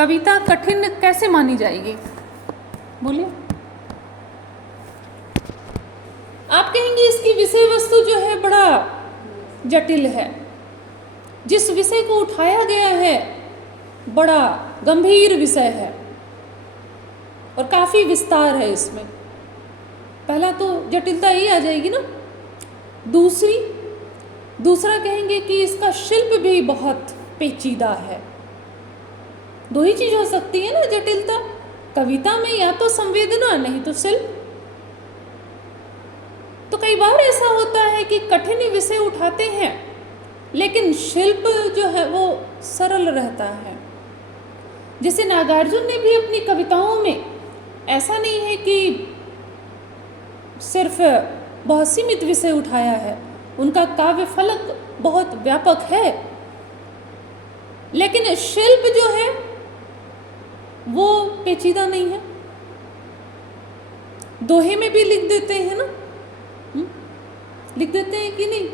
कविता कठिन कैसे मानी जाएगी? बोलिए। आप कहेंगे इसकी विषय वस्तु जो है बड़ा जटिल है, जिस विषय को उठाया गया है बड़ा गंभीर विषय है और काफी विस्तार है इसमें। पहला तो जटिलता ही आ जाएगी ना। दूसरा कहेंगे कि इसका शिल्प भी बहुत पेचीदा है। दो ही चीज हो सकती है ना जटिलता, कविता में या तो संवेदना नहीं तो शिल्प। तो कई बार ऐसा होता है कि कठिन विषय उठाते हैं लेकिन शिल्प जो है वो सरल रहता है। जैसे नागार्जुन ने भी अपनी कविताओं में, ऐसा नहीं है कि सिर्फ बहुत सीमित विषय उठाया है, उनका काव्य फलक बहुत व्यापक है, लेकिन शिल्प जो है वो पेचीदा नहीं है। दोहे में भी लिख देते हैं ना, लिख देते हैं कि नहीं?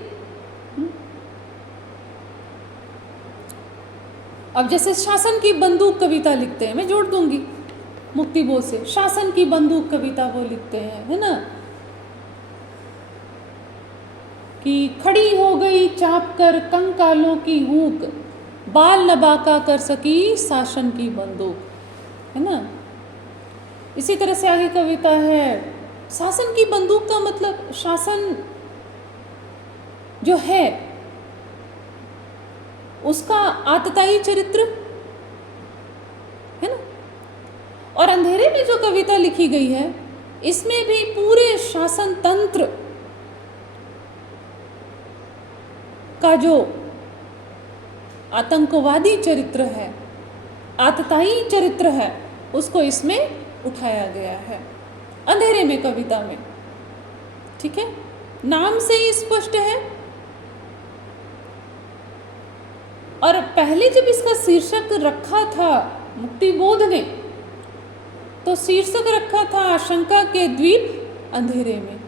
अब जैसे शासन की बंदूक कविता लिखते हैं, मैं जोड़ दूंगी मुक्तिबोध से, शासन की बंदूक कविता वो लिखते हैं, है ना, कि खड़ी हो गई चाप कर कंकालों की हूक, बाल न बाका कर सकी शासन की बंदूक, है ना। इसी तरह से आगे कविता है, शासन की बंदूक का मतलब शासन जो है उसका आतताई चरित्र, है ना। और अंधेरे में जो कविता लिखी गई है इसमें भी पूरे शासन तंत्र का जो आतंकवादी चरित्र है, आतताई चरित्र है, उसको इसमें उठाया गया है अंधेरे में कविता में। ठीक है, नाम से ही स्पष्ट है। और पहले जब इसका शीर्षक रखा था मुक्तिबोध ने, तो शीर्षक रखा था आशंका के द्वीप अंधेरे में,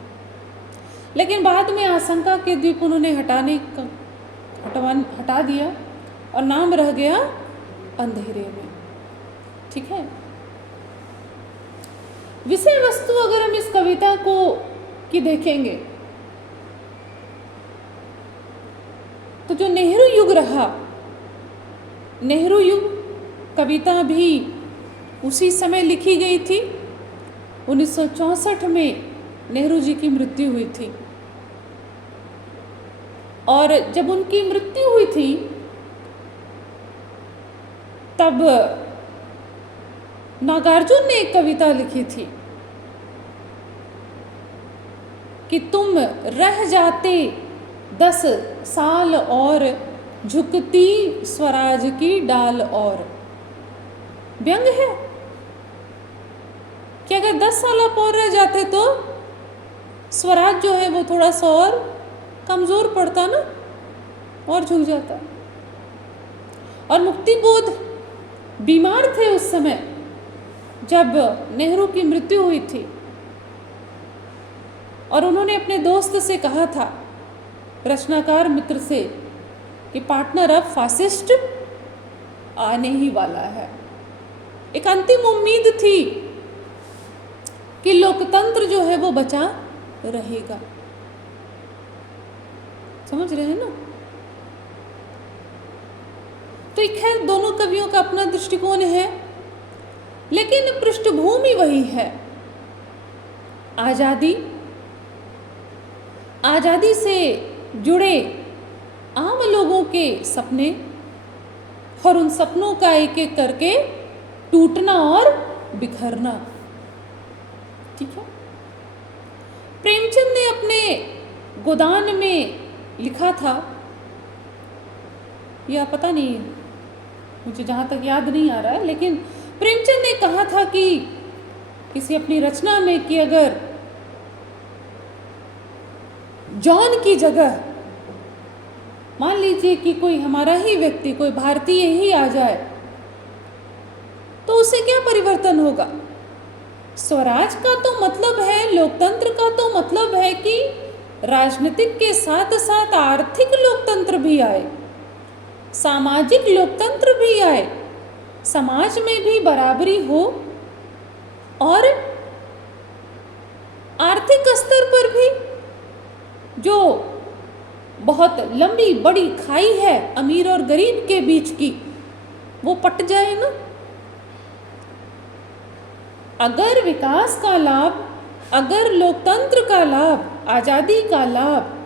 लेकिन बाद में आशंका के द्वीप उन्होंने हटा दिया और नाम रह गया अंधेरे में। ठीक है, विषय वस्तु अगर हम इस कविता की देखेंगे तो जो नेहरू युग रहा, नेहरू युग कविता भी उसी समय लिखी गई थी। 1964 में नेहरू जी की मृत्यु हुई थी और जब उनकी मृत्यु हुई थी तब नागार्जुन ने एक कविता लिखी थी कि तुम रह जाते 10 साल और झुकती स्वराज की डाल और। व्यंग है कि अगर 10 साल आप और रह जाते तो स्वराज जो है वो थोड़ा सा और कमजोर पड़ता ना, और झुक जाता। और मुक्तिबोध बीमार थे उस समय जब नेहरू की मृत्यु हुई थी और उन्होंने अपने दोस्त से कहा था, रचनाकार मित्र से, कि पार्टनर अब फासिस्ट आने ही वाला है। एक अंतिम उम्मीद थी कि लोकतंत्र जो है वो बचा रहेगा। समझ रहे हैं ना। तो खैर दोनों कवियों का अपना दृष्टिकोण है, लेकिन पृष्ठभूमि वही है। आजादी से जुड़े आम लोगों के सपने और उन सपनों का एक एक करके टूटना और बिखरना। ठीक है, प्रेमचंद ने अपने गोदान में लिखा था, या पता नहीं, मुझे जहाँ तक याद नहीं आ रहा है, लेकिन प्रेमचंद ने कहा था कि किसी अपनी रचना में कि अगर जॉन की जगह मान लीजिए कि कोई हमारा ही व्यक्ति, कोई भारतीय ही आ जाए तो उससे क्या परिवर्तन होगा। स्वराज का तो मतलब है, लोकतंत्र का तो मतलब है कि राजनीतिक के साथ साथ आर्थिक लोकतंत्र भी आए, सामाजिक लोकतंत्र भी आए, समाज में भी बराबरी हो और आर्थिक स्तर पर भी जो बहुत लंबी बड़ी खाई है अमीर और गरीब के बीच की, वो पट जाए ना। अगर विकास का लाभ, अगर लोकतंत्र का लाभ, आज़ादी का लाभ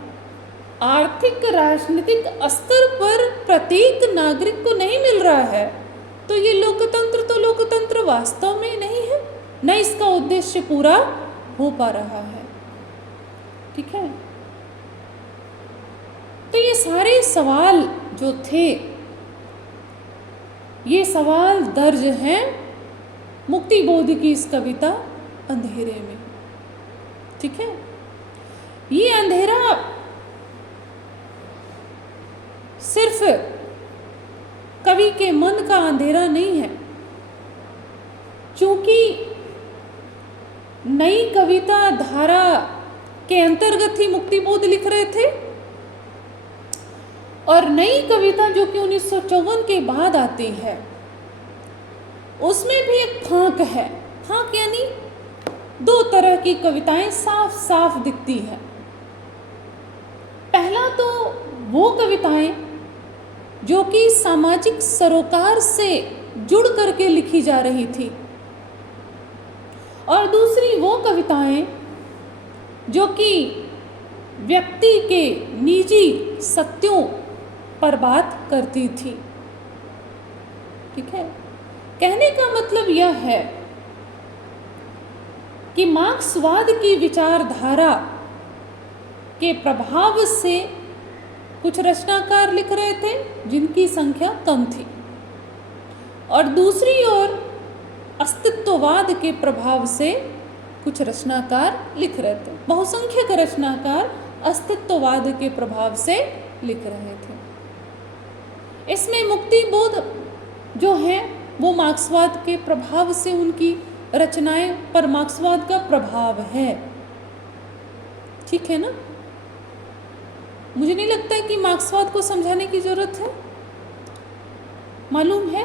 आर्थिक राजनीतिक स्तर पर प्रत्येक नागरिक को नहीं मिल रहा है, तो ये लोकतंत्र तो लोकतंत्र वास्तव में नहीं है, न इसका उद्देश्य पूरा हो पा रहा है। ठीक है, तो ये सारे सवाल जो थे, ये सवाल दर्ज हैं मुक्ति बोध की इस कविता अंधेरे में। ठीक है, ये अंधेरा सिर्फ कवि के मन का अंधेरा नहीं है, क्योंकि नई कविता धारा के अंतर्गत ही मुक्ति बोध लिख रहे थे, और नई कविता जो कि 1954 के बाद आती है, उसमें भी एक फांक है। फांक यानी दो तरह की कविताएं साफ साफ दिखती है। पहला तो वो कविताएं जो कि सामाजिक सरोकार से जुड़ करके लिखी जा रही थी, और दूसरी वो कविताएं जो कि व्यक्ति के निजी सत्यों पर बात करती थी। ठीक है, कहने का मतलब यह है कि मार्क्सवाद की विचारधारा के प्रभाव से कुछ रचनाकार लिख रहे थे जिनकी संख्या कम थी, और दूसरी ओर अस्तित्ववाद के प्रभाव से कुछ रचनाकार लिख रहे थे। बहुसंख्यक रचनाकार अस्तित्ववाद के प्रभाव से लिख रहे थे। इसमें मुक्ति बोध जो है वो मार्क्सवाद के प्रभाव से, उनकी रचनाएं पर मार्क्सवाद का प्रभाव है। ठीक है ना, मुझे नहीं लगता है कि मार्क्सवाद को समझाने की जरूरत है। मालूम है?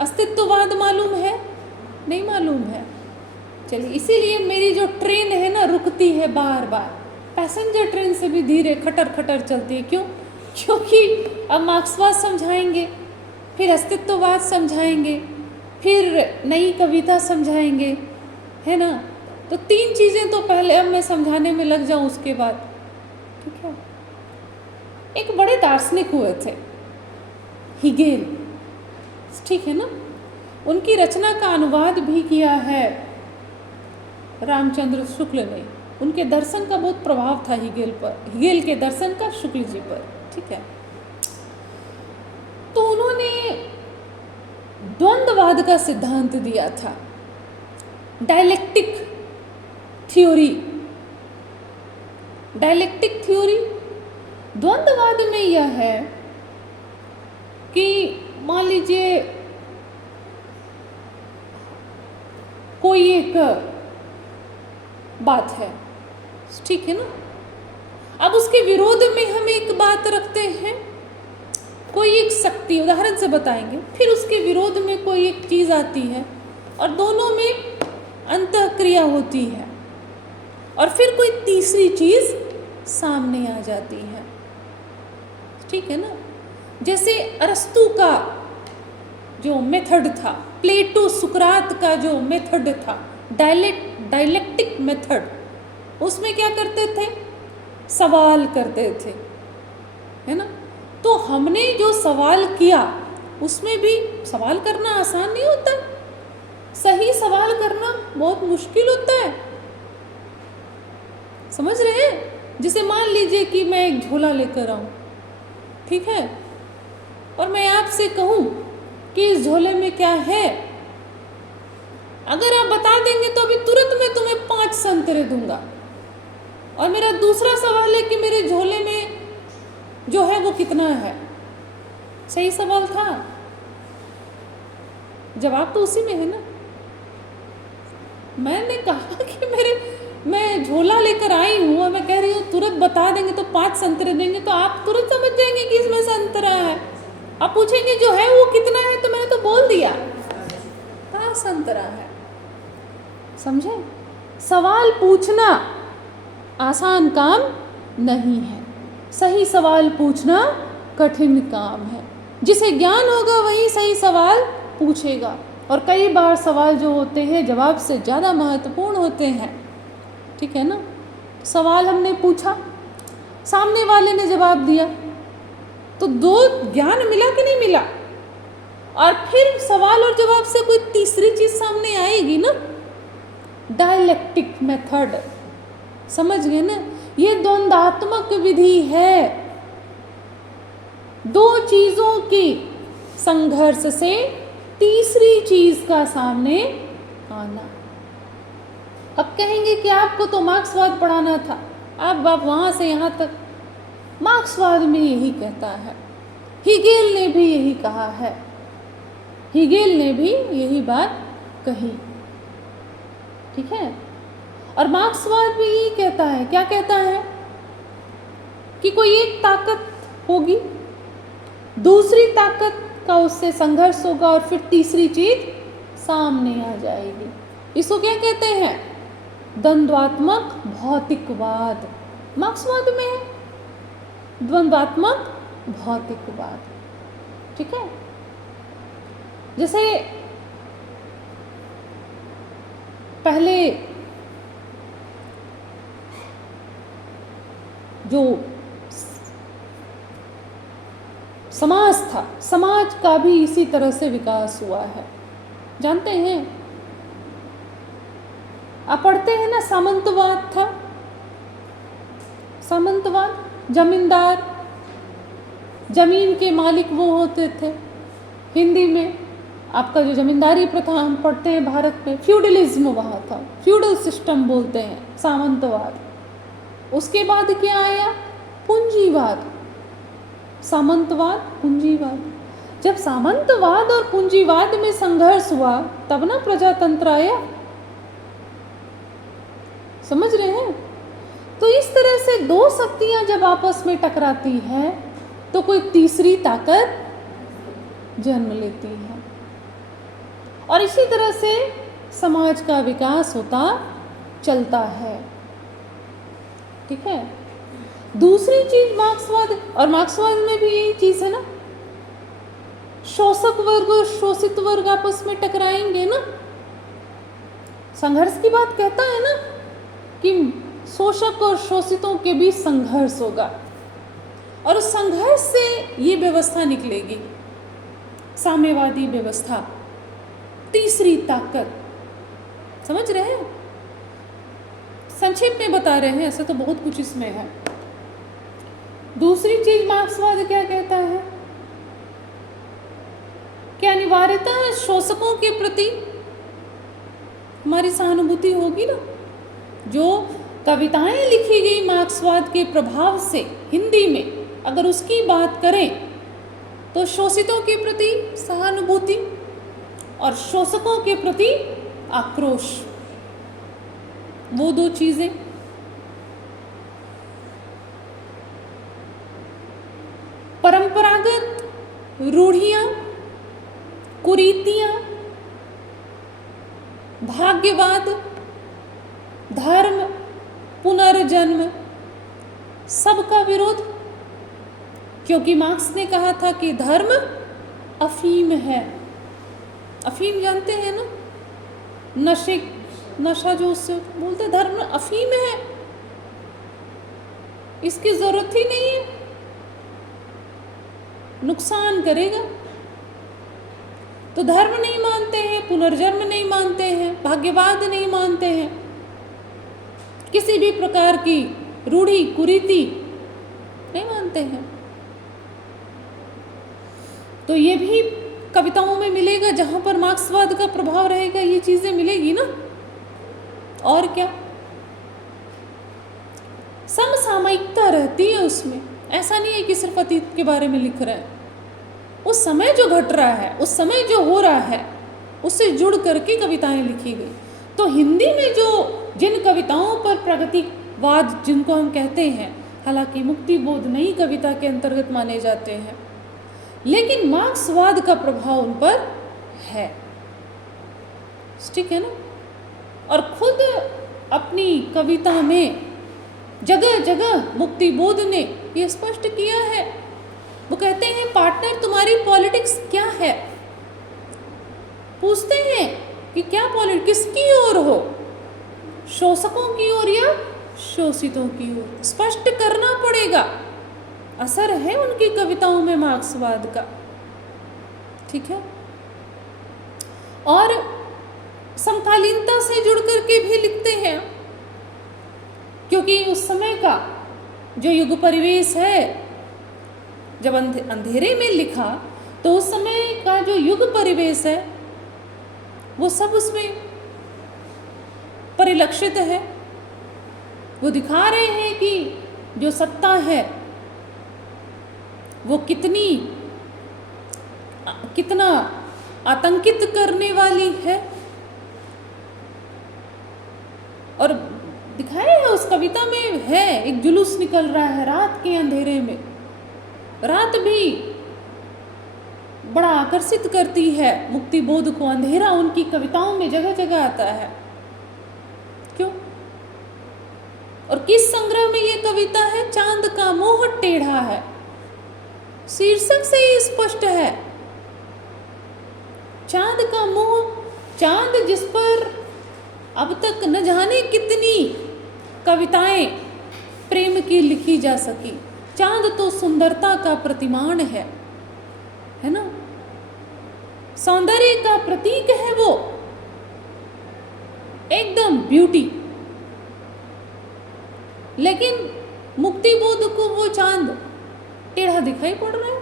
अस्तित्ववाद मालूम है? नहीं मालूम है। चलिए, इसीलिए मेरी जो ट्रेन है ना रुकती है बार बार, पैसेंजर ट्रेन से भी धीरे खटर खटर चलती है। क्यों? क्योंकि अब मार्क्सवाद समझाएंगे, फिर अस्तित्ववाद समझाएंगे, फिर नई कविता समझाएंगे, है ना। तो तीन चीज़ें तो पहले अब मैं समझाने में लग जाऊं, उसके बाद। ठीक है, एक बड़े दार्शनिक हुए थे हीगेल, ठीक है ना। उनकी रचना का अनुवाद भी किया है रामचंद्र शुक्ल ने। उनके दर्शन का बहुत प्रभाव था हीगेल पर, हीगेल के दर्शन का शुक्ल जी पर। ठीक है, तो उन्होंने द्वंद्ववाद का सिद्धांत दिया था, डायलेक्टिक थ्योरी। डायलेक्टिक थ्योरी द्वंद्ववाद में यह है कि मान लीजिए कोई एक बात है, ठीक है ना, अब उसके विरोध में हम एक बात रखते हैं, कोई एक शक्ति, उदाहरण से बताएंगे, फिर उसके विरोध में कोई एक चीज़ आती है और दोनों में अंतःक्रिया होती है, और फिर कोई तीसरी चीज़ सामने आ जाती है। ठीक है ना, जैसे अरस्तु का जो मेथड था, प्लेटो सुकरात का जो मेथड था, डायलेक्टिक मेथड, उसमें क्या करते थे? सवाल करते थे, है ना। तो हमने जो सवाल किया उसमें भी सवाल करना आसान नहीं होता, सही सवाल करना बहुत मुश्किल होता है, समझ रहे हैं। जैसे मान लीजिए कि मैं एक झोला लेकर आऊं, ठीक है, और मैं आपसे कहूं कि इस झोले में क्या है, अगर आप बता देंगे तो अभी तुरंत मैं तुम्हें 5 संतरे दूंगा। और मेरा दूसरा सवाल है कि मेरे झोले में जो है वो कितना है। सही सवाल था, जवाब तो उसी में है ना। मैंने कहा कि मैं झोला लेकर आई हूँ और मैं कह रही हूँ तुरंत बता देंगे तो 5 संतरे देंगे, तो आप तुरंत समझ जाएंगे कि इसमें संतरा है। आप पूछेंगे जो है वो कितना है, तो मैंने तो बोल दिया, तासंतरा है। समझे? सवाल पूछना आसान काम नहीं है, सही सवाल पूछना कठिन काम है। जिसे ज्ञान होगा वही सही सवाल पूछेगा, और कई बार सवाल जो होते हैं जवाब से ज़्यादा महत्वपूर्ण होते हैं। ठीक है ना? सवाल हमने पूछा, सामने वाले ने जवाब दिया, तो दो ज्ञान मिला कि नहीं मिला? और फिर सवाल और जवाब से कोई तीसरी चीज सामने आएगी ना, डायलेक्टिक मेथड। समझ गए ना? ये द्वंद्वात्मक विधि है, दो चीजों की संघर्ष से तीसरी चीज का सामने आना। अब कहेंगे कि आपको तो मार्क्सवाद पढ़ाना था, अब आप वहां से यहां तक। मार्क्सवाद में यही कहता है, हीगेल ने भी यही कहा है, हीगेल ने भी यही बात कही। ठीक है? और मार्क्सवाद भी यही कहता है, क्या कहता है? कि कोई एक ताकत होगी, दूसरी ताकत का उससे संघर्ष होगा, और फिर तीसरी चीज सामने आ जाएगी। इसको क्या कहते हैं? द्वंद्वात्मक भौतिकवाद। मार्क्सवाद में है द्वंद्वात्मक भौतिकवाद। ठीक है? जैसे पहले जो समाज था, समाज का भी इसी तरह से विकास हुआ है। जानते हैं, आप पढ़ते हैं ना, सामंतवाद था। सामंतवाद, जमींदार, जमीन के मालिक वो होते थे। हिंदी में आपका जो जमींदारी प्रथा हम पढ़ते हैं भारत में, फ्यूडलिज्म वहाँ था, फ्यूडल सिस्टम बोलते हैं, सामंतवाद। उसके बाद क्या आया? पूंजीवाद। सामंतवाद, पूंजीवाद। जब सामंतवाद और पूंजीवाद में संघर्ष हुआ तब ना प्रजातंत्र आया। समझ रहे हैं? तो इस तरह से दो शक्तियां जब आपस में टकराती है तो कोई तीसरी ताकत जन्म लेती है, और इसी तरह से समाज का विकास होता चलता है। ठीक है? दूसरी चीज मार्क्सवाद, और मार्क्सवाद में भी यही चीज है ना, शोषक वर्ग और शोषित वर्ग आपस में टकराएंगे ना, संघर्ष की बात कहता है ना कि शोषक और शोषितों के बीच संघर्ष होगा, और उस संघर्ष से ये व्यवस्था निकलेगी, साम्यवादी व्यवस्था, तीसरी ताकत। समझ रहे हैं? संक्षेप में बता रहे हैं, ऐसा तो बहुत कुछ इसमें है। दूसरी चीज मार्क्सवाद क्या कहता है? क्या अनिवार्यतः शोषकों के प्रति हमारी सहानुभूति होगी ना? जो कविताएं लिखी गई मार्क्सवाद के प्रभाव से हिंदी में, अगर उसकी बात करें तो शोषितों के प्रति सहानुभूति और शोषकों के प्रति आक्रोश, वो दो चीजें। परंपरागत रूढ़ियां, कुरीतियां, भाग्यवाद, धर्म, पुनर्जन्म, सबका विरोध। क्योंकि मार्क्स ने कहा था कि धर्म अफीम है। अफीम जानते हैं ना, नशा जो उससे बोलते, धर्म अफीम है, इसकी जरूरत ही नहीं है, नुकसान करेगा। तो धर्म नहीं मानते हैं, पुनर्जन्म नहीं मानते हैं, भाग्यवाद नहीं मानते हैं, किसी भी प्रकार की रूढ़ी कुरीति नहीं मानते हैं। तो ये भी कविताओं में मिलेगा, जहां पर मार्क्सवाद का प्रभाव रहेगा, ये चीजें मिलेगी ना। और क्या, समसामयिकता रहती है उसमें। ऐसा नहीं है कि सिर्फ अतीत के बारे में लिख रहे हैं, उस समय जो घट रहा है, उस समय जो हो रहा है, उससे जुड़ करके कविताएं लिखी गई। तो हिंदी में जो जिन कविताओं पर प्रगतिवाद जिनको हम कहते हैं, हालांकि मुक्तिबोध नई कविता के अंतर्गत माने जाते हैं, लेकिन मार्क्सवाद का प्रभाव उन पर है, ठीक है ना। और खुद अपनी कविता में जगह जगह मुक्तिबोध ने ये स्पष्ट किया है। वो कहते हैं पार्टनर तुम्हारी पॉलिटिक्स क्या है, पूछते हैं कि क्या पॉलिटिक्स किसकी ओर हो, शोषकों की ओर या शोषितों की ओर, स्पष्ट करना पड़ेगा। असर है उनकी कविताओं में मार्क्सवाद का, ठीक है। और समकालीनता से जुड़ करके भी लिखते हैं, क्योंकि उस समय का जो युग परिवेश है, जब अंधेरे में लिखा तो उस समय का जो युग परिवेश है वो सब उसमें परिलक्षित है। वो दिखा रहे हैं कि जो सत्ता है वो कितना आतंकित करने वाली है। और दिखाया है उस कविता में, है एक जुलूस निकल रहा है रात के अंधेरे में। रात भी बड़ा आकर्षित करती है मुक्तिबोध को, अंधेरा उनकी कविताओं में जगह जगह आता है। क्यों? और किस संग्रह में ये कविता है? चांद का मुंह टेढ़ा है, शीर्षक से ही स्पष्ट है। चांद का मुंह, चांद जिस पर अब तक न जाने कितनी कविताएं प्रेम की लिखी जा सकी। चांद तो सुंदरता का प्रतिमान है ना, सौंदर्य का प्रतीक है वो, एकदम ब्यूटी। लेकिन मुक्तिबोध को वो चांद टेढ़ा दिखाई पड़ रहा है,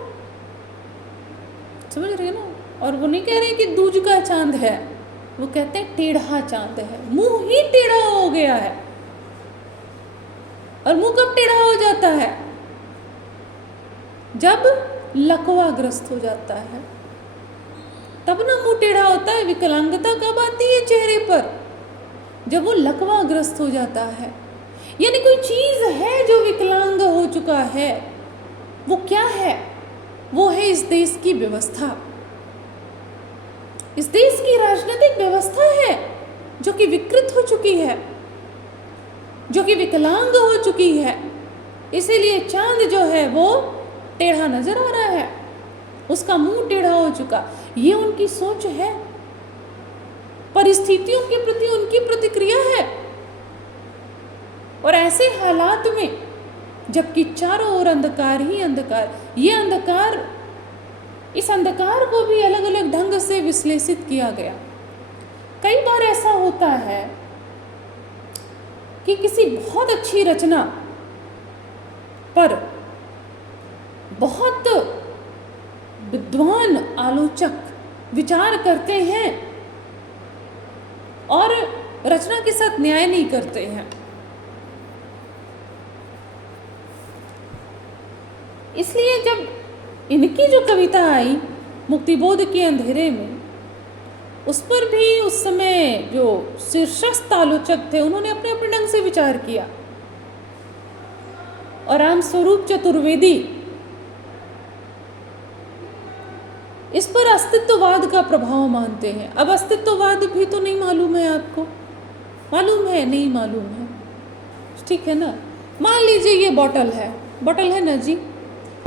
समझ रहे ना। और वो नहीं कह रहे कि दूज का चांद है, वो कहते हैं टेढ़ा चांद है, मुंह ही टेढ़ा हो गया है। और मुंह कब टेढ़ा हो जाता है? जब लकवाग्रस्त हो जाता है, तब ना मुंह टेढ़ा होता है। विकलांगता कब आती है चेहरे पर? जब वो लकवाग्रस्त हो जाता है, यानी कोई चीज है जो विकलांग हो चुका है। वो क्या है? वो है इस देश की व्यवस्था, इस देश की राजनीतिक व्यवस्था है जो कि विकृत हो चुकी है, जो कि विकलांग हो चुकी है। इसीलिए चांद जो है वो टेढ़ा नजर आ रहा है, उसका मुंह टेढ़ा हो चुका। ये उनकी सोच है, परिस्थितियों के प्रति उनकी प्रतिक्रिया है। और ऐसे हालात में जबकि चारों ओर अंधकार ही अंधकार, ये अंधकार, इस अंधकार को भी अलग अलग ढंग से विश्लेषित किया गया। कई बार ऐसा होता है कि किसी बहुत अच्छी रचना पर बहुत विद्वान आलोचक विचार करते हैं और रचना के साथ न्याय नहीं करते हैं। इसलिए जब इनकी जो कविता आई मुक्तिबोध के अंधेरे में, उस पर भी उस समय जो शीर्षस्थ आलोचक थे उन्होंने अपने अपने ढंग से विचार किया। और रामस्वरूप चतुर्वेदी इस पर अस्तित्ववाद का प्रभाव मानते हैं। अब अस्तित्ववाद भी तो नहीं मालूम है आपको, मालूम है? नहीं मालूम है, ठीक है ना। मान लीजिए ये बॉटल है ना जी।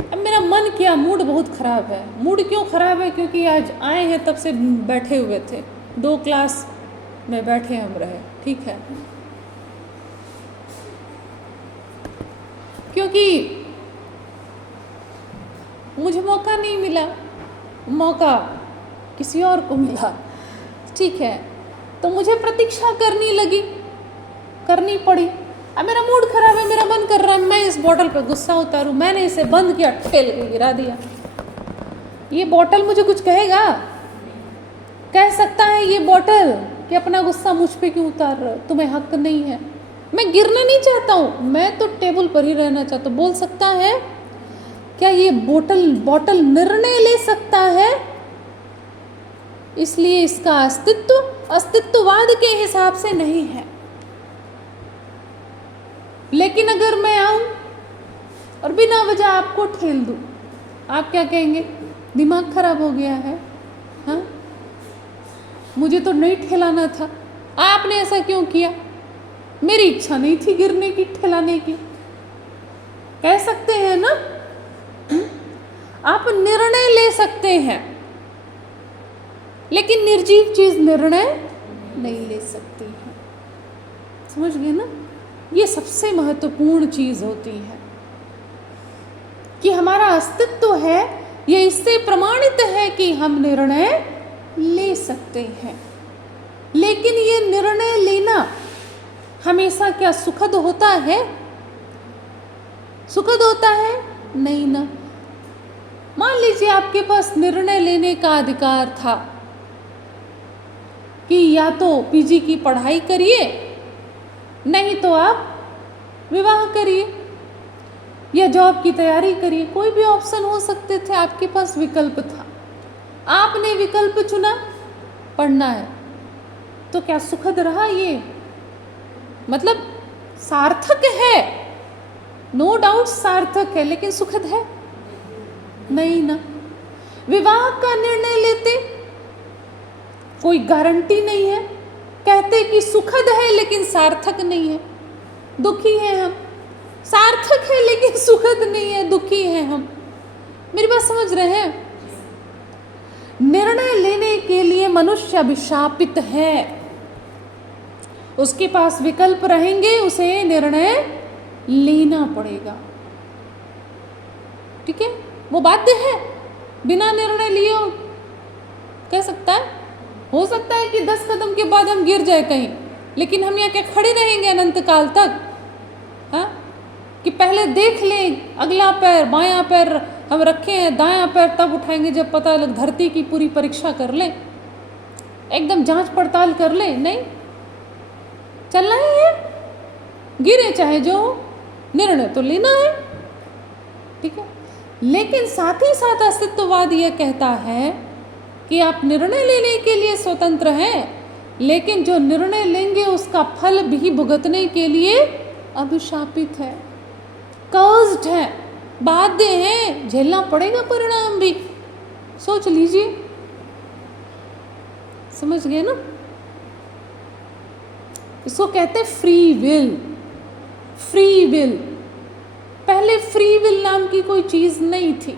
अब मेरा मन क्या, मूड बहुत ख़राब है। मूड क्यों ख़राब है? क्योंकि आज आए हैं तब से बैठे हुए थे, 2 क्लास में बैठे हम रहे, ठीक है। क्योंकि मुझे मौका नहीं मिला, मौका किसी और को मिला, ठीक है। तो मुझे प्रतीक्षा करनी पड़ी। अब मेरा मूड खराब है, मेरा मन कर रहा है मैं इस बोतल पे गुस्सा उतारूं। मैंने इसे बंद किया, ठेल के गिरा दिया। ये बोतल मुझे कुछ कहेगा? कह सकता है ये बोतल कि अपना गुस्सा मुझ पे क्यों उतार रहे हो, तुम्हें हक नहीं है। मैं गिरना नहीं चाहता हूँ, मैं तो टेबल पर ही रहना चाहता हूँ। बोल सकता है क्या ये बोतल निर्णय ले सकता है? इसलिए इसका अस्तित्ववाद के हिसाब से नहीं है। लेकिन अगर मैं आऊं और बिना वजह आपको ठेल दूं, आप क्या कहेंगे? दिमाग खराब हो गया है? हाँ, मुझे तो नहीं ठेलाना था, आपने ऐसा क्यों किया? मेरी इच्छा नहीं थी गिरने की, ठेलाने की, कह सकते हैं ना? आप निर्णय ले सकते हैं, लेकिन निर्जीव चीज निर्णय नहीं ले सकती है। समझ गए ना? ये सबसे महत्वपूर्ण चीज होती है कि हमारा अस्तित्व है, ये इससे प्रमाणित है कि हम निर्णय ले सकते हैं। लेकिन ये निर्णय लेना हमेशा क्या सुखद होता है? सुखद होता है? नहीं ना। मान लीजिए आपके पास निर्णय लेने का अधिकार था कि या तो पीजी की पढ़ाई करिए, नहीं तो आप विवाह करिए या जॉब की तैयारी करिए, कोई भी ऑप्शन हो सकते थे, आपके पास विकल्प था। आपने विकल्प चुना, पढ़ना है, तो क्या सुखद रहा ये? मतलब सार्थक है, नो डाउट सार्थक है, लेकिन सुखद है नहीं ना। विवाह का निर्णय लेते, कोई गारंटी नहीं है, कहते कि सुखद है लेकिन सार्थक नहीं है, दुखी है हम। सार्थक है लेकिन सुखद नहीं है, दुखी है हम। मेरी बात समझ रहे हैं? निर्णय लेने के लिए मनुष्य अभिशापित है, उसके पास विकल्प रहेंगे, उसे निर्णय लेना पड़ेगा। ठीक है, वो बाध्य है, बिना निर्णय लिए कह सकता है, हो सकता है कि 10 कदम के बाद हम गिर जाए कहीं, लेकिन हम यहाँ क्या खड़े रहेंगे अनंत काल तक? हाँ, कि पहले देख लें अगला पैर, बायां पैर हम रखे हैं, दायां पैर तब उठाएंगे जब पता लग, धरती की पूरी परीक्षा कर लें, एकदम जांच पड़ताल कर लें? नहीं, चलना ही है, गिरे चाहे जो, निर्णय तो लेना है। ठीक है, लेकिन साथ ही साथ अस्तित्ववाद यह कहता है कि आप निर्णय लेने के लिए स्वतंत्र हैं, लेकिन जो निर्णय लेंगे उसका फल भी भुगतने के लिए अभिशापित है, कर्स्ड है, बाध्य है, झेलना पड़ेगा परिणाम भी। सोच लीजिए, समझ गए ना? इसको कहते हैं फ्री विल। फ्री विल, पहले फ्री विल नाम की कोई चीज नहीं थी,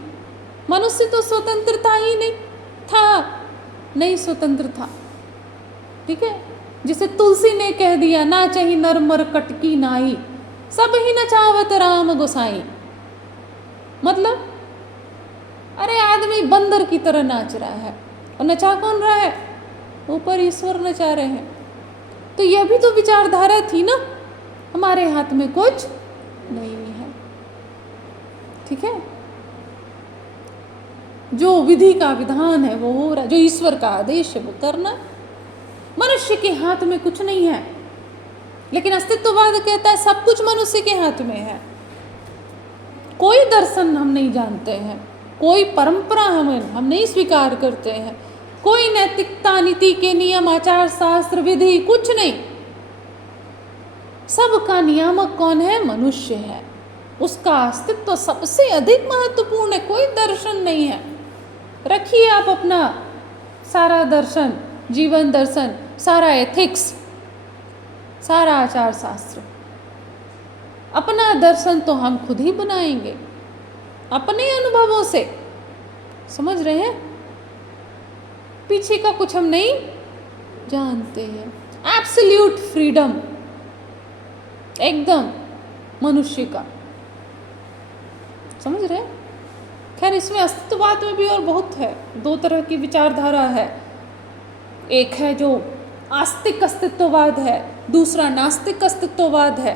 मनुष्य तो स्वतंत्रता ही नहीं था, नहीं स्वतंत्र था। ठीक है, जिसे तुलसी ने कह दिया, ना चाही नरमर कटकी नाई, सब ही नचावत राम गोसाई। मतलब अरे आदमी बंदर की तरह नाच रहा है, और नचा कौन रहा है? ऊपर ईश्वर नचा रहे हैं। तो यह भी तो विचारधारा थी ना, हमारे हाथ में कुछ नहीं है। ठीक है, जो विधि का विधान है वो हो रहा, जो ईश्वर का आदेश है वो करना, मनुष्य के हाथ में कुछ नहीं है। लेकिन अस्तित्ववाद कहता है सब कुछ मनुष्य के हाथ में है। कोई दर्शन हम नहीं जानते हैं, कोई परंपरा हम नहीं स्वीकार करते हैं, कोई नैतिकता, नीति के नियम, आचार शास्त्र, विधि, कुछ नहीं। सबका नियामक कौन है? मनुष्य है। उसका अस्तित्व सबसे अधिक महत्वपूर्ण है, कोई दर्शन नहीं है। रखिए आप अपना सारा दर्शन, जीवन दर्शन, सारा एथिक्स, सारा आचार शास्त्र, अपना दर्शन तो हम खुद ही बनाएंगे अपने अनुभवों से। समझ रहे हैं? पीछे का कुछ हम नहीं जानते हैं। एब्सोल्यूट फ्रीडम एकदम मनुष्य का, समझ रहे हैं? खैर इसमें अस्तित्ववाद में भी और बहुत है, दो तरह की विचारधारा है। एक है जो आस्तिक अस्तित्ववाद है, दूसरा नास्तिक अस्तित्ववाद है।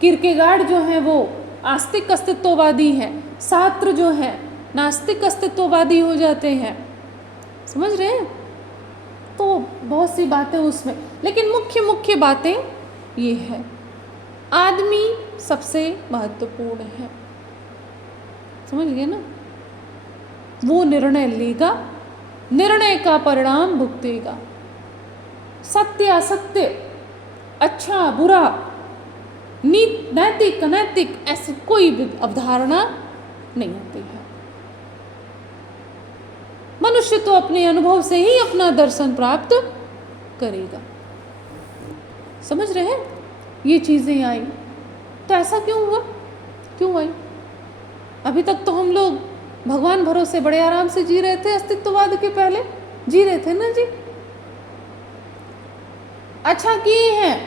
किरकेगार्ड जो है वो आस्तिक अस्तित्ववादी हैं, सार्त्र जो है नास्तिक अस्तित्ववादी हो जाते हैं। समझ रहे हैं? तो बहुत सी बातें उसमें, लेकिन मुख्य मुख्य बातें ये है, आदमी सबसे महत्वपूर्ण है। समझ गए ना? वो निर्णय लेगा, निर्णय का परिणाम भुगतेगा। सत्य असत्य, अच्छा बुरा, नैतिक अनैतिक, ऐसी कोई भी अवधारणा नहीं होती है। मनुष्य तो अपने अनुभव से ही अपना दर्शन प्राप्त करेगा। समझ रहे हैं? ये चीज़ें आई तो ऐसा क्यों हुआ, क्यों आई? अभी तक तो हम लोग भगवान भरोसे बड़े आराम से जी रहे थे, अस्तित्ववाद के पहले जी रहे थे ना जी। अच्छा किए हैं,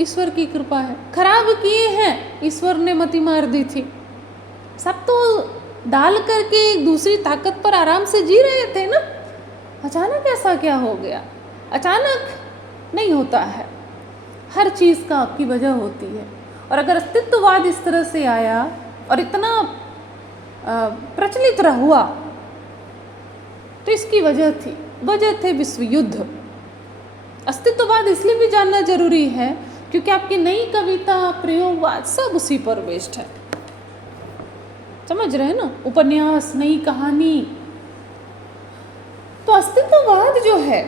ईश्वर की कृपा है। खराब किए हैं, ईश्वर ने मति मार दी थी। सब तो डाल करके एक दूसरी ताकत पर आराम से जी रहे थे ना। अचानक ऐसा क्या हो गया? अचानक नहीं होता है, हर चीज़ का आपकी वजह होती है। और अगर अस्तित्ववाद इस तरह से आया और इतना प्रचलित हुआ तो इसकी वजह थे विश्व युद्ध। अस्तित्ववाद इसलिए भी जानना जरूरी है क्योंकि आपकी नई कविता, प्रयोगवाद सब उसी पर बेस्ड है। समझ रहे हैं ना? उपन्यास, नई कहानी। तो अस्तित्ववाद जो है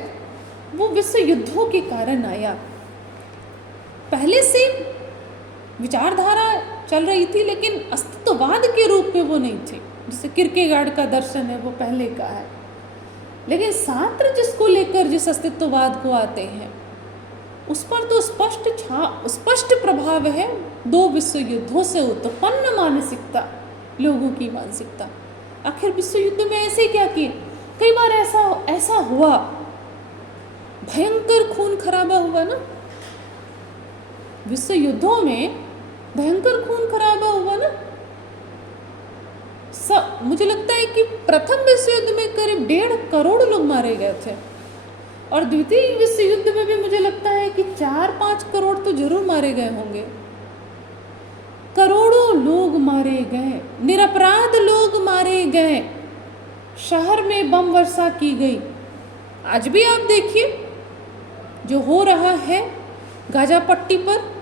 वो विश्व युद्धों के कारण आया। पहले से विचारधारा चल रही थी लेकिन अस्तित्ववाद के रूप में वो नहीं थी। जैसे किरकेगार्ड का दर्शन है वो पहले का है, लेकिन सार्त्र जिसको लेकर जिस अस्तित्ववाद को आते हैं उस पर तो स्पष्ट प्रभाव है दो विश्व युद्धों से उत्पन्न मानसिकता, लोगों की मानसिकता। आखिर विश्व युद्ध में ऐसे क्या किए? कई बार ऐसा हुआ, भयंकर खून खराबा हुआ ना। विश्व युद्धों में भयंकर खून खराबा हुआ ना। मुझे लगता है कि प्रथम विश्व युद्ध में करीब 1.5 करोड़ लोग मारे गए थे और द्वितीय विश्व युद्ध में भी मुझे लगता है कि 4-5 करोड़ तो जरूर मारे गए होंगे। करोड़ों लोग मारे गए, निरपराध लोग मारे गए, शहर में बम वर्षा की गई। आज भी आप देखिए जो हो रहा है गाजा पट्टी पर।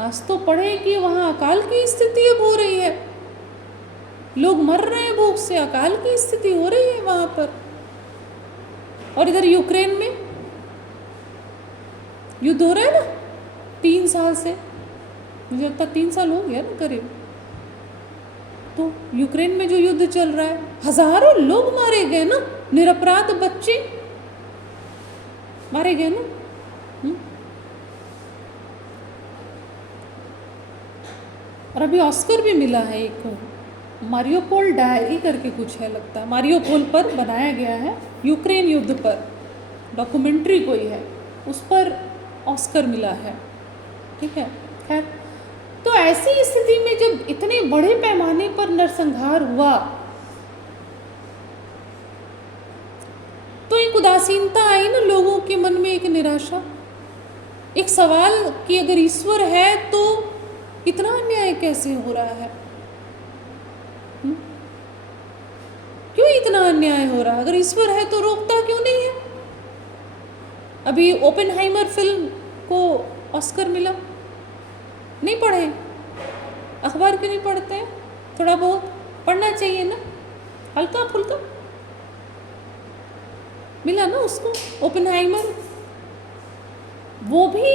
आज तो पढ़े कि वहाँ अकाल की स्थिति अब हो रही है, लोग मर रहे हैं भूख से, अकाल की स्थिति हो रही है वहाँ पर। और इधर यूक्रेन में युद्ध हो रहा है ना 3 साल से, मुझे लगता 3 साल हो गया ना करीब। तो यूक्रेन में जो युद्ध चल रहा है, हजारों लोग मारे गए ना, निरपराध बच्चे मारे गए ना। और अभी ऑस्कर भी मिला है एक, मारियोपोल डायरी करके कुछ है लगता है, मारियोपोल पर बनाया गया है, यूक्रेन युद्ध पर डॉक्यूमेंट्री कोई है, उस पर ऑस्कर मिला है। ठीक है, खैर। तो ऐसी स्थिति में जब इतने बड़े पैमाने पर नरसंहार हुआ तो एक उदासीनता आई ना लोगों के मन में, एक निराशा, एक सवाल कि अगर ईश्वर है तो इतना अन्याय कैसे हो रहा है? क्यों इतना अन्याय हो रहा है? अगर ईश्वर है तो रोकता क्यों नहीं है? अभी ओपेनहाइमर फिल्म को ऑस्कर मिला, नहीं पढ़े? अखबार क्यों नहीं पढ़ते हैं? थोड़ा बहुत पढ़ना चाहिए ना, हल्का फुल्का। मिला ना उसको ओपेनहाइमर। वो भी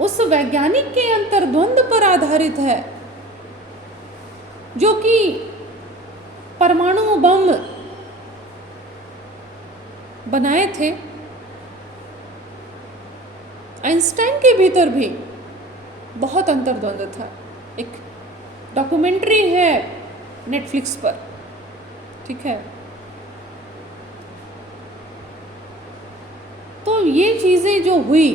उस वैज्ञानिक के अंतर्द्वंद पर आधारित है जो कि परमाणु बम बनाए थे। आइंस्टाइन के भीतर भी बहुत अंतर्द्वंद था। एक डॉक्यूमेंट्री है नेटफ्लिक्स पर, ठीक है। तो ये चीज़ें जो हुई,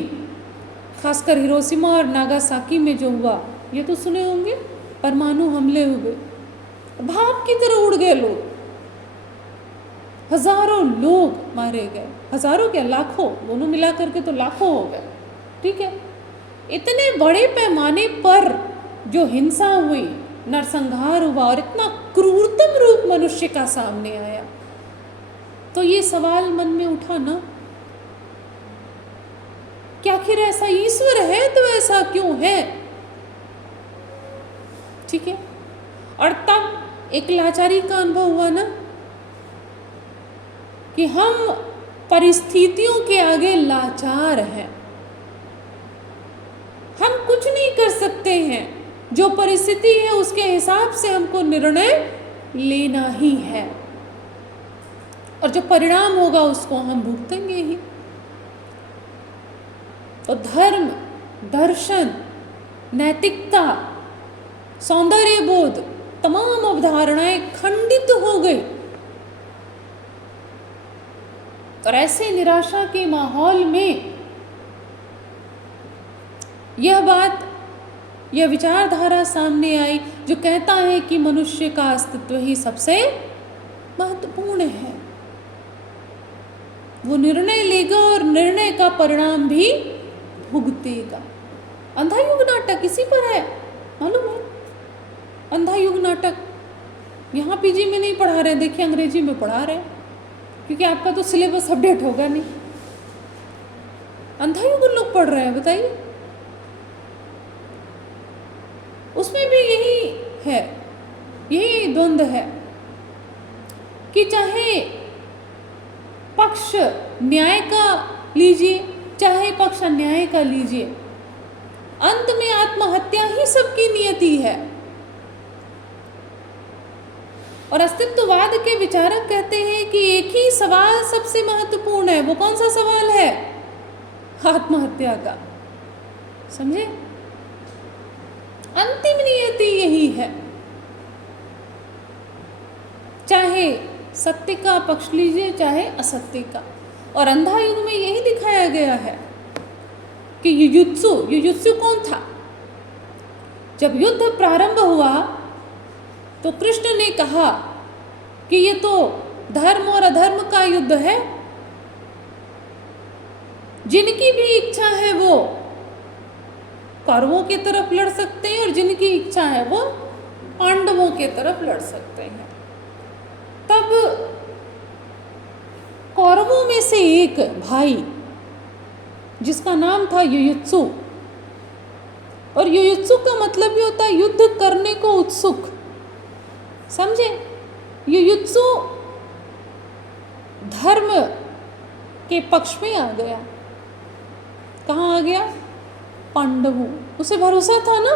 खासकर हिरोशिमा और नागासाकी में जो हुआ, ये तो सुने होंगे, परमाणु हमले हुए, भाप की तरह उड़ गए लोग, हजारों लोग मारे गए, हजारों क्या लाखों, दोनों मिला करके तो लाखों हो गए। ठीक है, इतने बड़े पैमाने पर जो हिंसा हुई, नरसंहार हुआ और इतना क्रूरतम रूप मनुष्य का सामने आया, तो ये सवाल मन में उठा ना कि आखिर ऐसा ईश्वर है तो ऐसा क्यों है? ठीक है, और तब एक लाचारी का अनुभव हुआ ना कि हम परिस्थितियों के आगे लाचार हैं, हम कुछ नहीं कर सकते हैं, जो परिस्थिति है उसके हिसाब से हमको निर्णय लेना ही है, और जो परिणाम होगा उसको हम भुगतेंगे ही। तो धर्म, दर्शन, नैतिकता, सौंदर्य बोध, तमाम अवधारणाएं खंडित हो गई। और ऐसे निराशा के माहौल में यह बात, यह विचारधारा सामने आई जो कहता है कि मनुष्य का अस्तित्व ही सबसे महत्वपूर्ण है। वो निर्णय लेगा और निर्णय का परिणाम भी भुगतेगा। अंधा युग नाटक इसी पर है, मालूम है? अंधा युग नाटक यहाँ पीजी में नहीं पढ़ा रहे, देखिए अंग्रेजी में पढ़ा रहे, क्योंकि आपका तो सिलेबस अपडेट होगा नहीं। अंधा युग लोग पढ़ रहे हैं, बताइए। उसमें भी यही है, यही द्वंद्व है कि चाहे पक्ष न्याय का लीजिए, चाहे पक्ष अन्याय का लीजिए, अंत में आत्महत्या ही सबकी नियति है। और अस्तित्ववाद के विचारक कहते हैं कि एक ही सवाल सबसे महत्वपूर्ण है। वो कौन सा सवाल है? आत्महत्या का। समझे? अंतिम नियति यही है। चाहे सत्य का पक्ष लीजिए, चाहे असत्य का। और अंधा युग में यही दिखाया गया है कि युजुत्सु कौन था? जब युद्ध प्रारंभ हुआ तो कृष्ण ने कहा कि ये तो धर्म और अधर्म का युद्ध है। जिनकी भी इच्छा है वो कौरवों की तरफ लड़ सकते हैं, और जिनकी इच्छा है वो पांडवों की तरफ लड़ सकते हैं। तब कौरवों में से एक भाई, जिसका नाम था युयुत्सु, और युयुत्सु का मतलब ही होता है युद्ध करने को उत्सुक। समझे? युयुत्सु धर्म के पक्ष में आ गया। कहाँ आ गया? पांडवों। उसे भरोसा था ना,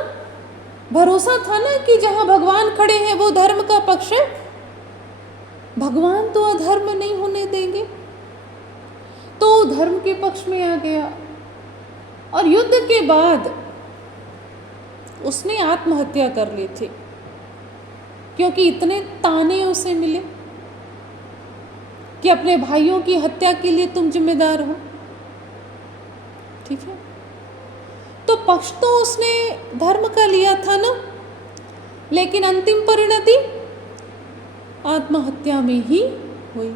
भरोसा था ना कि जहां भगवान खड़े हैं वो धर्म का पक्ष है, भगवान तो अधर्म नहीं होने देंगे, तो धर्म के पक्ष में आ गया। और युद्ध के बाद उसने आत्महत्या कर ली थी, क्योंकि इतने ताने उसे मिले कि अपने भाइयों की हत्या के लिए तुम जिम्मेदार हो। ठीक है, तो पक्ष तो उसने धर्म का लिया था ना, लेकिन अंतिम परिणति आत्महत्या में ही हुई।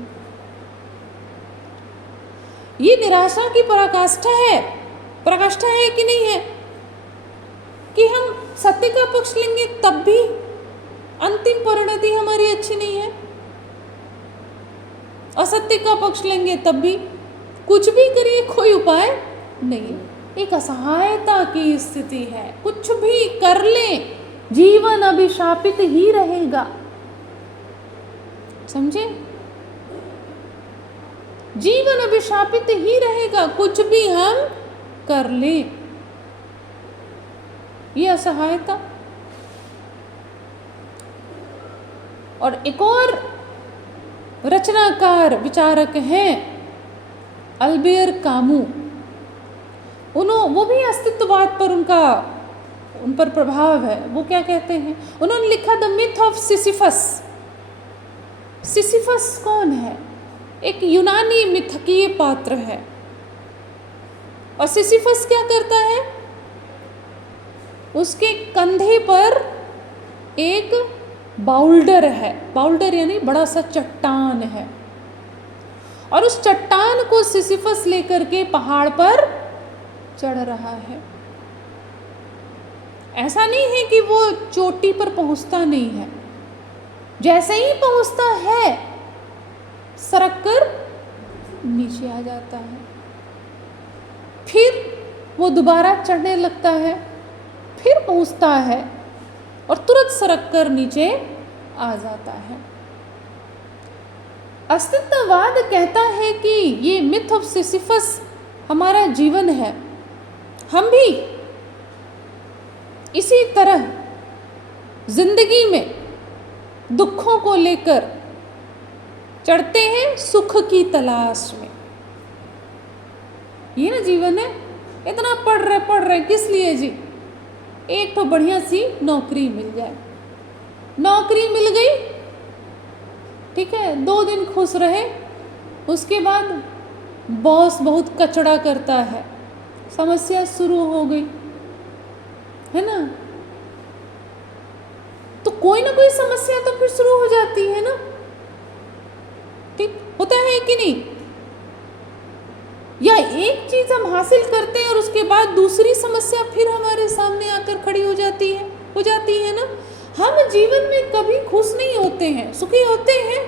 ये निराशा की पराकाष्ठा है कि नहीं है? कि हम सत्य का पक्ष लेंगे तब भी अंतिम परिणति हमारी अच्छी नहीं है, असत्य का पक्ष लेंगे तब भी कुछ भी करिए कोई उपाय नहीं। एक असहायता की स्थिति है। कुछ भी कर लें जीवन अभिशापित ही रहेगा। समझे? जीवन अभिशापित ही रहेगा, कुछ भी हम कर लें। ये असहायता। और एक और रचनाकार विचारक हैं अल्बेर कामू। वो भी अस्तित्ववाद पर उन पर प्रभाव है। वो क्या कहते हैं? उन्होंने लिखा the myth of Sisyphus. Sisyphus कौन है? एक यूनानी मिथकीय पात्र है। और सिसिफस क्या करता है? उसके कंधे पर एक बाउल्डर है। बाउल्डर यानी बड़ा सा चट्टान है, और उस चट्टान को सिसिफस लेकर के पहाड़ पर चढ़ रहा है। ऐसा नहीं है कि वो चोटी पर पहुंचता नहीं है, जैसे ही पहुंचता है सरक कर नीचे आ जाता है, फिर वो दोबारा चढ़ने लगता है, फिर पहुंचता है और तुरंत सरक कर नीचे आ जाता है। अस्तित्ववाद कहता है कि ये मिथ ऑफ सिसिफस हमारा जीवन है। हम भी इसी तरह जिंदगी में दुखों को लेकर चढ़ते हैं सुख की तलाश में। ये ना जीवन है। इतना पढ़ रहे किस लिए जी? एक तो बढ़िया सी नौकरी मिल जाए। नौकरी मिल गई, ठीक है, 2 दिन खुश रहे, उसके बाद बॉस बहुत कचड़ा करता है, समस्या शुरू हो गई, है ना। तो कोई ना कोई समस्या तो फिर शुरू हो जाती है ना, ठीक होता है कि नहीं? या एक चीज हम हासिल करते हैं और उसके बाद दूसरी समस्या फिर हमारे सामने आकर खड़ी हो जाती है ना। हम जीवन में कभी खुश नहीं होते हैं, सुखी होते हैं।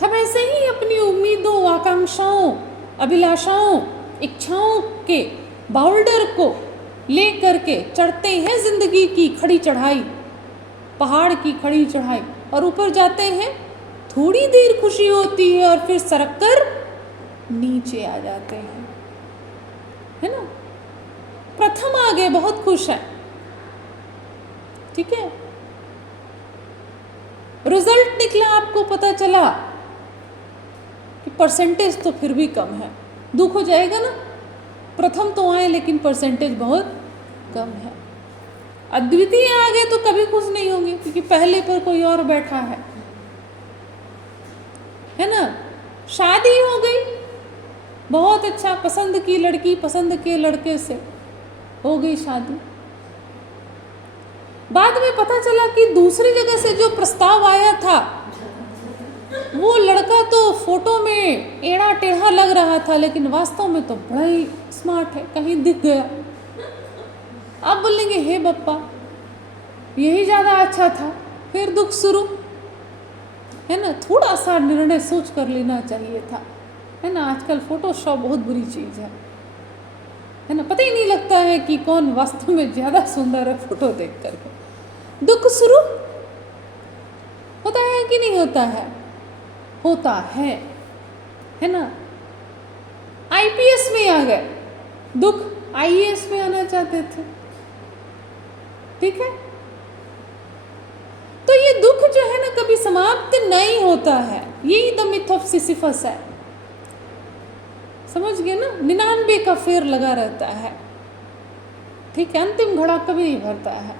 हम ऐसे ही अपनी उम्मीदों, आकांक्षाओं, अभिलाषाओं, इच्छाओं के बाउल्डर को ले करके चढ़ते हैं जिंदगी की खड़ी चढ़ाई, पहाड़ की खड़ी चढ़ाई, और ऊपर जाते हैं, थोड़ी देर खुशी होती है और फिर सरक कर नीचे आ जाते हैं, है ना। प्रथम आगे बहुत खुश है, ठीक है, रिजल्ट निकला, आपको पता चला कि परसेंटेज तो फिर भी कम है, दुख हो जाएगा ना। प्रथम तो आए लेकिन परसेंटेज बहुत कम है। अद्वितीय आ गए तो कभी खुश नहीं होंगे क्योंकि पहले पर कोई और बैठा है ना। शादी हो गई, बहुत अच्छा, पसंद की लड़की, पसंद के लड़के से हो गई शादी। बाद में पता चला कि दूसरी जगह से जो प्रस्ताव आया था वो लड़का तो फोटो में एड़ा टेढ़ा लग रहा था, लेकिन वास्तव में तो बड़ा ही स्मार्ट है, कहीं दिख गया। अब बोलेंगे हे बप्पा, यही ज़्यादा अच्छा था, फिर दुख शुरू, है ना। थोड़ा सा निर्णय सोच कर लेना चाहिए था, है ना। आजकल फोटोशॉप बहुत बुरी चीज़ है ना। पता ही नहीं लगता है कि कौन वास्तव में ज़्यादा सुंदर है फोटो देख करके। दुख शुरू होता है कि नहीं होता है? होता है ना। आईपीएस में आ गए, दुख आईएएस में आना चाहते थे, ठीक है। तो ये दुख जो है ना कभी समाप्त नहीं होता है, यही द मिथ ऑफ सिसिफस है, समझ गए ना। 99 का फेर लगा रहता है, ठीक है, अंतिम घड़ा कभी नहीं भरता है।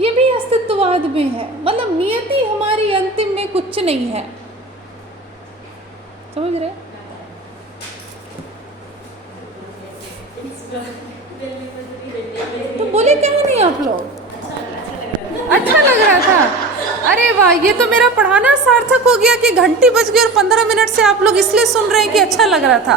ये भी अस्तित्ववाद में है, मतलब नियति हमारी अंतिम में कुछ नहीं है, समझ रहे। तो बोले क्या नहीं आप लोग? अच्छा लग रहा था। अरे वाह, ये तो मेरा पढ़ाना सार्थक हो गया कि घंटी बज गई और 15 मिनट से आप लोग इसलिए सुन रहे हैं कि अच्छा लग रहा था।